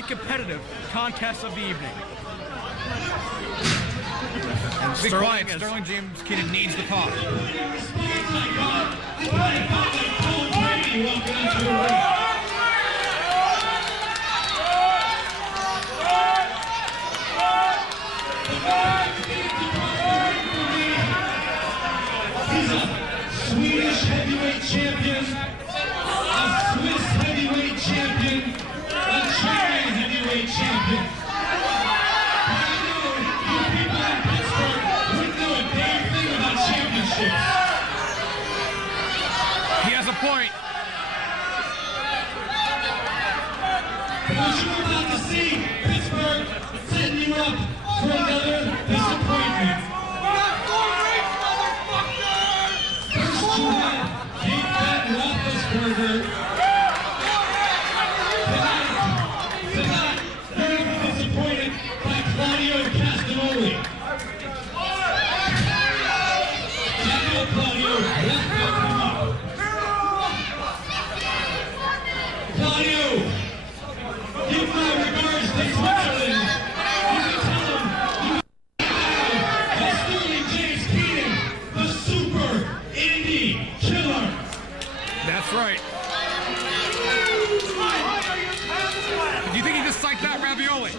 highly competitive contest of the evening. And Sterling James Keenan needs the pop. He's a Swedish heavyweight champion, a Swiss heavyweight champion, a Chinese heavyweight champion. I know you people in Pittsburgh wouldn't know a damn thing about championships. He has a point. What you're about to see, Pittsburgh setting you up for another disappointment. First you had Big Fat Roethlisberger. Tonight, you're going to be disappointed by Claudio Castagnoli. I know Claudio, let's go from you. Claudio, give my regards to Switzerland. You can tell him that's Sterling James Keenan, the super indie killer. That's right. Do you think he just psyched out Ravioli?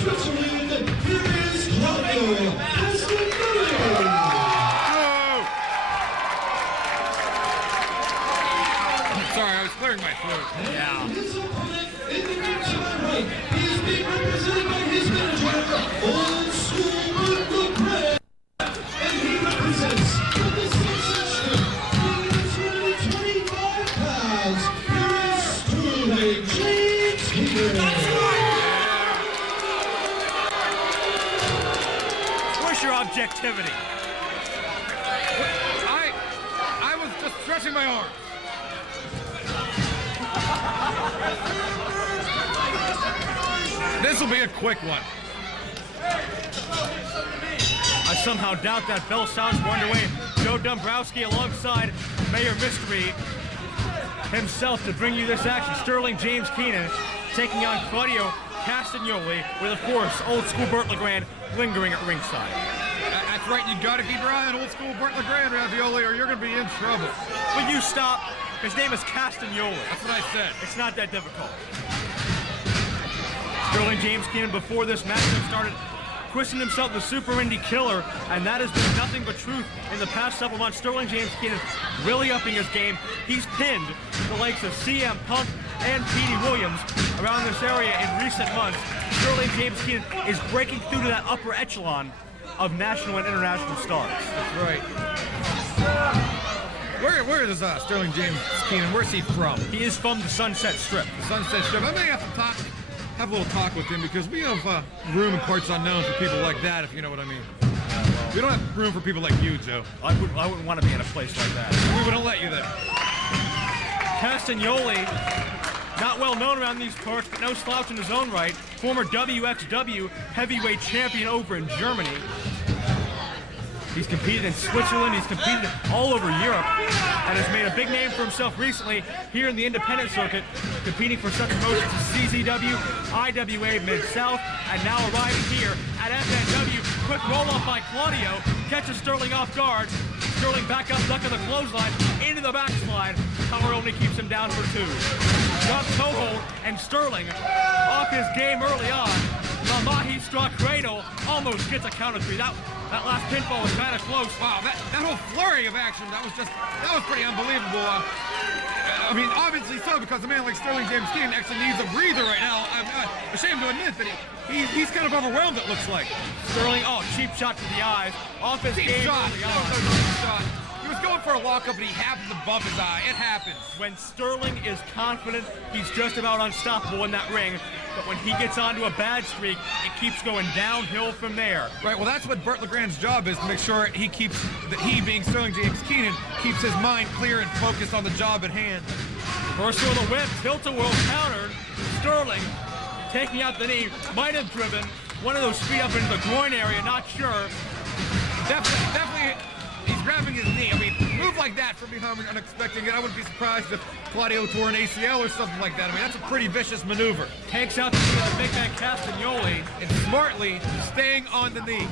Switzerland, here is Claudio Castagnoli. Sorry, I was clearing my throat. Yeah. His opponent in the ring to my right, he is being represented by his manager, Old School Burger Bread, and he represents from the section, 225 pounds. Here is Sterling James Keenan. Where's your objectivity? I was just stretching my arms. This will be a quick one. I somehow doubt that Bell sounds were underway. Joe Dombrowski alongside Mayor Mystery himself to bring you this action. Sterling James Keenan taking on Claudio Castagnoli with, of course, Old School Burt LeGrand lingering at ringside. That's right, you gotta keep your eye on Old School Burt LeGrand, Ravioli, or you're gonna be in trouble. Will you stop? His name is Castagnoli. That's what I said. It's not that difficult. Sterling James Keenan, before this matchup started, christened himself the Super Indie Killer, and that has been nothing but truth in the past several months. Sterling James Keenan really upping his game. He's pinned the likes of CM Punk and Petey Williams around this area in recent months. Sterling James Keenan is breaking through to that upper echelon of national and international stars. That's right. Where is Sterling James Keenan? Where's he from? He is from the Sunset Strip. The Sunset Strip. I may have to have a little talk with him because we have room in parts unknown for people like that, if you know what I mean. We don't have room for people like you, Joe. I wouldn't want to be in a place like that. We wouldn't let you there. Castagnoli, not well known around these parts, but no slouch in his own right. Former WXW heavyweight champion over in Germany. He's competed in Switzerland, he's competed all over Europe, and has made a big name for himself recently here in the independent circuit, competing for such promotions as CZW, IWA Mid-South, and now arriving here at FNW. Quick roll-up by Claudio, catches Sterling off guard. Sterling back up, duck on the clothesline, into the backslide. Power only keeps him down for two. Drop toe hold, and Sterling off his game early on. The Mahi Straw Cradle almost gets a counter three. That last pinfall was kind of close. Wow, that whole flurry of action, that was pretty unbelievable. I mean, obviously so, because a man like Sterling James Keenan actually needs a breather right now. I'm ashamed to admit that he's kind of overwhelmed, it looks like. Sterling, cheap shot to the eyes. Off his game Shot. early No, on. cheap shot. He was going for a lockup, but he happened to bump his eye. It happens. When Sterling is confident, he's just about unstoppable in that ring. But when he gets onto a bad streak, it keeps going downhill from there. Right, well, that's what Burt LeGrand's job is, to make sure he being Sterling James Keenan, keeps his mind clear and focused on the job at hand. First with a whip, tilt-a-whirl countered. Sterling taking out the knee, might have driven one of those feet up into the groin area, not sure. Definitely, he's grabbing his knee. I mean, move like that from behind when unexpected. I wouldn't be surprised if Claudio tore an ACL or something like that. I mean, that's a pretty vicious maneuver. Takes out the big man Castagnoli. And smartly staying on the knee.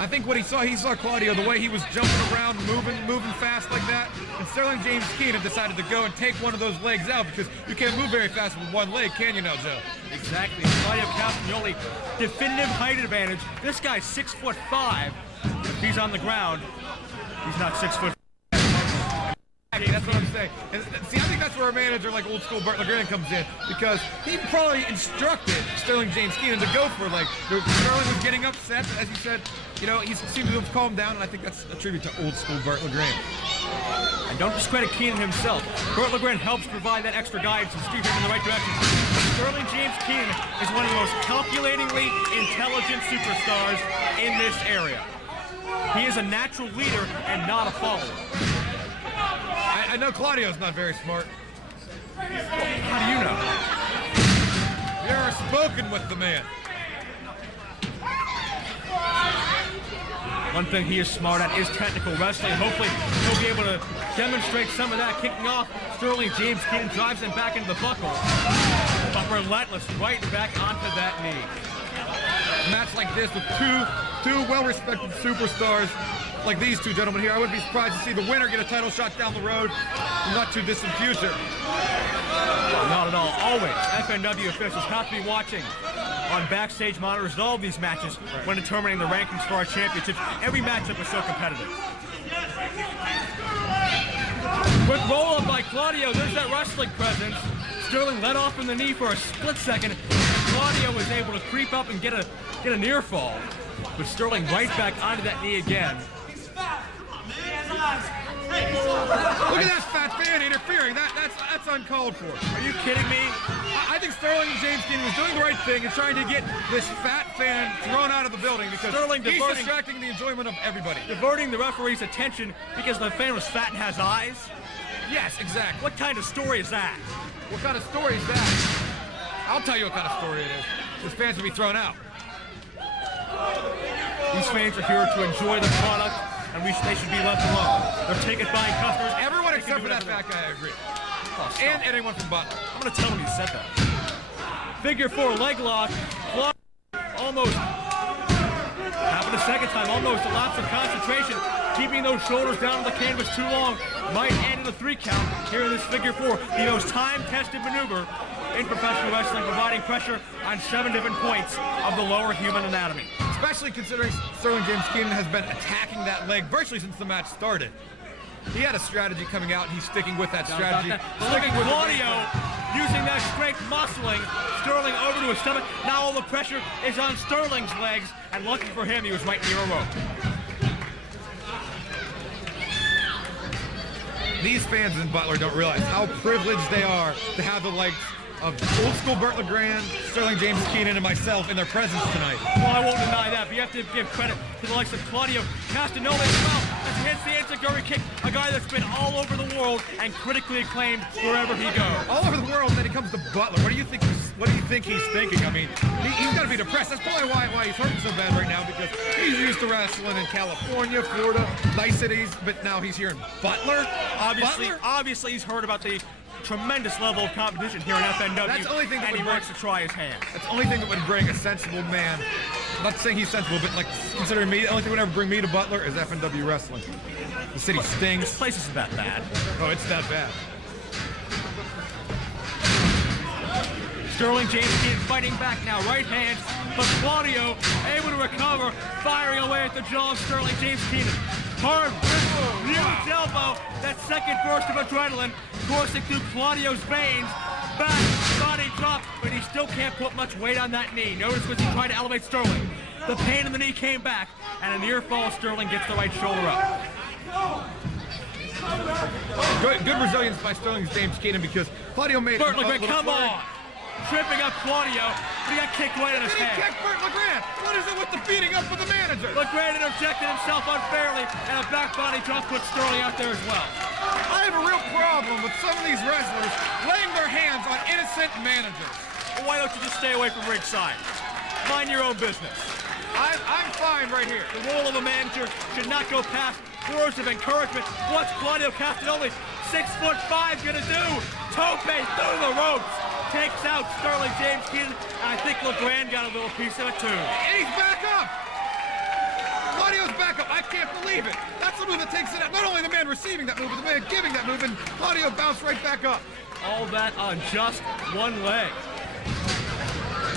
I think what he saw Claudio, the way he was jumping around, moving fast like that, and Sterling James Keenan decided to go and take one of those legs out because you can't move very fast with one leg, can you now, Joe? Exactly. Claudio Castagnoli, definitive height advantage. This guy's 6'5". If he's on the ground, he's not 6 foot. That's what I'm saying. And see, I think that's where a manager like old school Burt LeGrand comes in, because he probably instructed Sterling James Keenan to go for a leg. Sterling was getting upset, as you said. You know, he seemed to have calmed down, and I think that's a tribute to old school Burt LeGrand. And don't discredit Keenan himself. Burt LeGrand helps provide that extra guidance and steer him in the right direction. Sterling James Keenan is one of the most calculatingly intelligent superstars in this area. He is a natural leader and not a follower. I know Claudio's not very smart. How do you know? You're spoken with the man. One thing he is smart at is technical wrestling. Hopefully he'll be able to demonstrate some of that. Kicking off, Sterling James Keenan drives him back into the buckle. But relentless, right back onto that knee. A match like this with two well-respected superstars like these two gentlemen here, I wouldn't be surprised to see the winner get a title shot down the road in not too distant future. Not at all. Always, FNW officials have to be watching on backstage monitors at all of these matches when determining the rankings for our championships. Every matchup is so competitive. Quick roll-up by Claudio. There's that wrestling presence. Sterling let off from the knee for a split second. Claudio was able to creep up and get a near fall. But Sterling right back onto that knee again. Look at that fat fan interfering. That's uncalled for. Are you kidding me? I think Sterling James Keenan was doing the right thing and trying to get this fat fan thrown out of the building because he's distracting the enjoyment of everybody. Diverting the referee's attention because the fan was fat and has eyes? Yes, exactly. What kind of story is that? What kind of story is that? I'll tell you what kind of story it is. This fan's will be thrown out. These fans are here to enjoy the product, and they should be left alone. They're ticket-buying customers. Everyone except for that fat guy, I agree. Oh, and anyone from Butler. I'm going to tell him he said that. Figure 4 leg lock. Almost. Happened a second time. Almost a lapse of concentration. Keeping those shoulders down on the canvas too long. Might end in a 3 count here in this figure 4. The most time-tested maneuver in professional wrestling, providing pressure on 7 different points of the lower human anatomy. Especially considering Sterling James Keenan has been attacking that leg virtually since the match started. He had a strategy coming out, and he's sticking with that strategy. Sticking with Claudio, using that strength, muscling Sterling over to his stomach. Now all the pressure is on Sterling's legs, and lucky for him, he was right near a rope. These fans in Butler don't realize how privileged they are to have the likes of old school Burt LeGrand, Sterling James Keenan, and myself in their presence tonight. Well, I won't deny that, but you have to give credit to the likes of Claudio Castagnoli as well, as he hits the enziguri kick, a guy that's been all over the world and critically acclaimed wherever he goes. All over the world, and then he comes to Butler. What do you think he's thinking? I mean, he's got to be depressed. That's probably why he's hurting so bad right now, because he's used to wrestling in California, Florida, nice cities, but now he's here in Butler. Obviously, he's heard about the tremendous level of competition here in FNW. That's the only thing that and he wants to try his hand. That's the only thing that would bring a sensible man. I'm not saying he's sensible, but like considering me, the only thing that would ever bring me to Butler is FNW wrestling. The city stinks. This place isn't that bad. Oh, it's that bad. Sterling James Keenan fighting back now, right hand, but Claudio able to recover, firing away at the jaw of Sterling James Keenan. Hard, huge elbow, that second burst of adrenaline coursing through Claudio's veins. Back, body drop, but he still can't put much weight on that knee. Notice when he tried to elevate Sterling. The pain in the knee came back, and a near fall, Sterling gets the right shoulder up. Good resilience by Sterling James Keenan, because Claudio made Burt LeGrand, come on! Tripping up Claudio, but he got kicked right in his head. He kicked Burt LeGrand. What is it with the beating up of the manager? LeGrand interjected himself unfairly, and a back body drop put Sterling out there as well. I have a real problem with some of these wrestlers laying their hands on innocent managers. Well, why don't you just stay away from ringside? Mind your own business. I'm fine right here. The role of a manager should not go past words of encouragement. What's Claudio Castagnoli, 6'5", gonna do? Tope through the ropes. Takes out Sterling James Keenan, and I think LeGrand got a little piece of it too. And he's back up! Claudio's back up. I can't believe it. That's the move that takes it out. Not only the man receiving that move, but the man giving that move, and Claudio bounced right back up. All that on just one leg.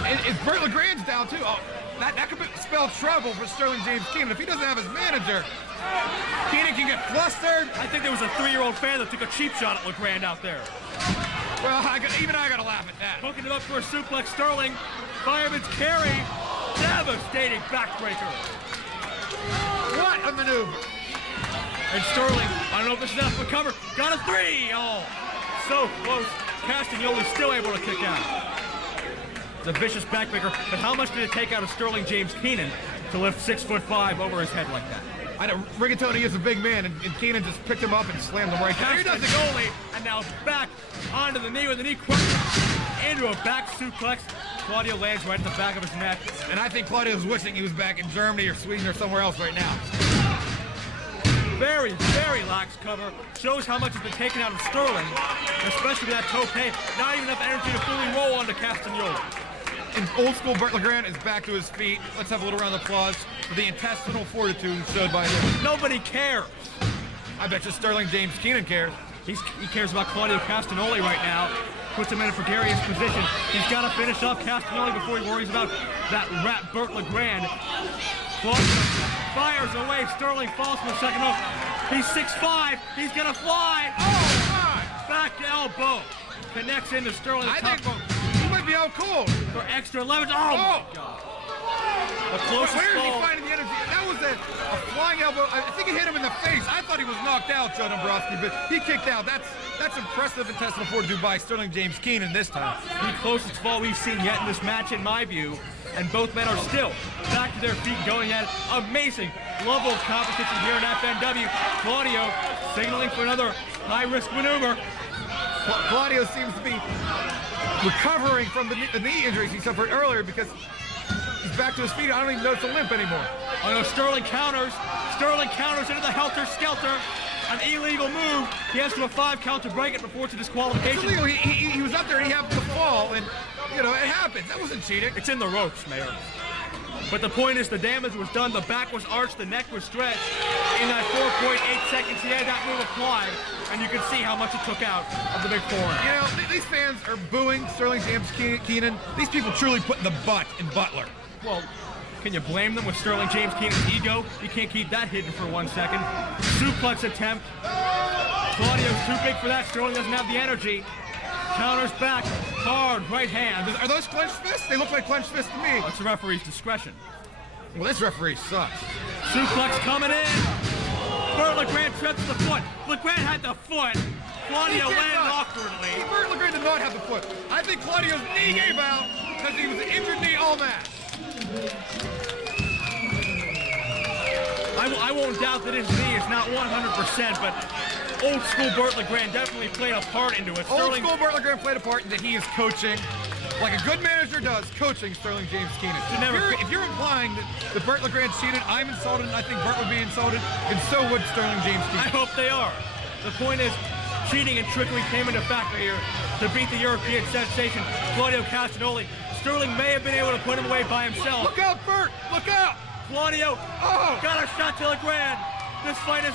And Burt LeGrand's down too. Oh, that could spell trouble for Sterling James Keenan. If he doesn't have his manager, Keenan can get flustered. I think there was a 3-year-old fan that took a cheap shot at LeGrand out there. Well, even I gotta laugh at that. Hooking him up for a suplex. Sterling, fireman's carry, devastating backbreaker. What a maneuver. And Sterling, I don't know if this is enough to cover, got a 3. Oh, so close. Castagnoli still able to kick out. It's a vicious backbreaker, but how much did it take out of Sterling James Keenan to lift 6'5" over his head like that? I know Rigatoni is a big man, and Keenan just picked him up and slammed him right down. Here does the goalie, and now back onto the knee with the knee crusher into a back suplex. Claudio lands right in the back of his neck. And I think Claudio's wishing he was back in Germany or Sweden or somewhere else right now. Very, very lax cover. Shows how much has been taken out of Sterling, especially with that tope. Not even enough energy to fully roll onto Castagnoli. And old school Burt LeGrand is back to his feet. Let's have a little round of applause for the intestinal fortitude showed by him. Nobody cares. I bet you Sterling James Keenan cares. He cares about Claudio Castagnoli right now. Puts him in a precarious position. He's got to finish off Castagnoli before he worries about that rat Burt LeGrand. Claudio fires away. Sterling falls from the second rope. He's 6'5". He's going to fly. Oh, my! Back elbow. Connects into Sterling's top rope. Might be out cold for extra leverage. Oh, my God. The closest Where is he fall. finding the energy? That was a flying elbow. I think it hit him in the face. I thought he was knocked out, Joe Dombrowski, but he kicked out. That's impressive intestinal fortitude by Sterling James Keenan this time. The closest fall we've seen yet in this match, in my view. And both men are still back to their feet going at it. Amazing level of competition here in FNW. Claudio signaling for another high-risk maneuver. Claudio seems to be recovering from the knee injuries he suffered earlier because he's back to his feet. I don't even notice a limp anymore. Oh no, Sterling counters. Sterling counters into the helter-skelter. An illegal move. He has to a 5 count to break it before it's a disqualification. It's illegal. He was up there and he happened to fall, and you know, it happens. That wasn't cheating. It's in the ropes, Mayor. But the point is the damage was done. The back was arched. The neck was stretched. In that 4.8 seconds, he had that move applied. And you can see how much it took out of the big foreign. You know, these fans are booing Sterling James Keenan. These people truly put the butt in Butler. Well, can you blame them with Sterling James Keenan's ego? You can't keep that hidden for 1 second. Suplex attempt. Claudio's too big for that. Sterling doesn't have the energy. Counters back. Hard right hand. Are those clenched fists? They look like clenched fists to me. That's the referee's discretion. Well, this referee sucks. Suplex coming in. Burt LeGrand trips the foot. LeGrand had the foot. Claudio landed awkwardly. Burt LeGrand did not have the foot. I think Claudio's knee gave out because he was an injured knee all match. I won't doubt that his knee is not 100%, but old school Burt LeGrand definitely played a part into it. Old school Burt LeGrand played a part in that he is coaching, like a good manager does, coaching Sterling James Keenan. If you're implying that Burt LeGrand cheated, I'm insulted, and I think Burt would be insulted, and so would Sterling James Keenan. I hope they are. The point is, cheating and trickery came into factor here to beat the European sensation, Claudio Castagnoli. Sterling may have been able to put him away by himself. Look out, Burt! Look out! Claudio got a shot to LeGrand. This fight is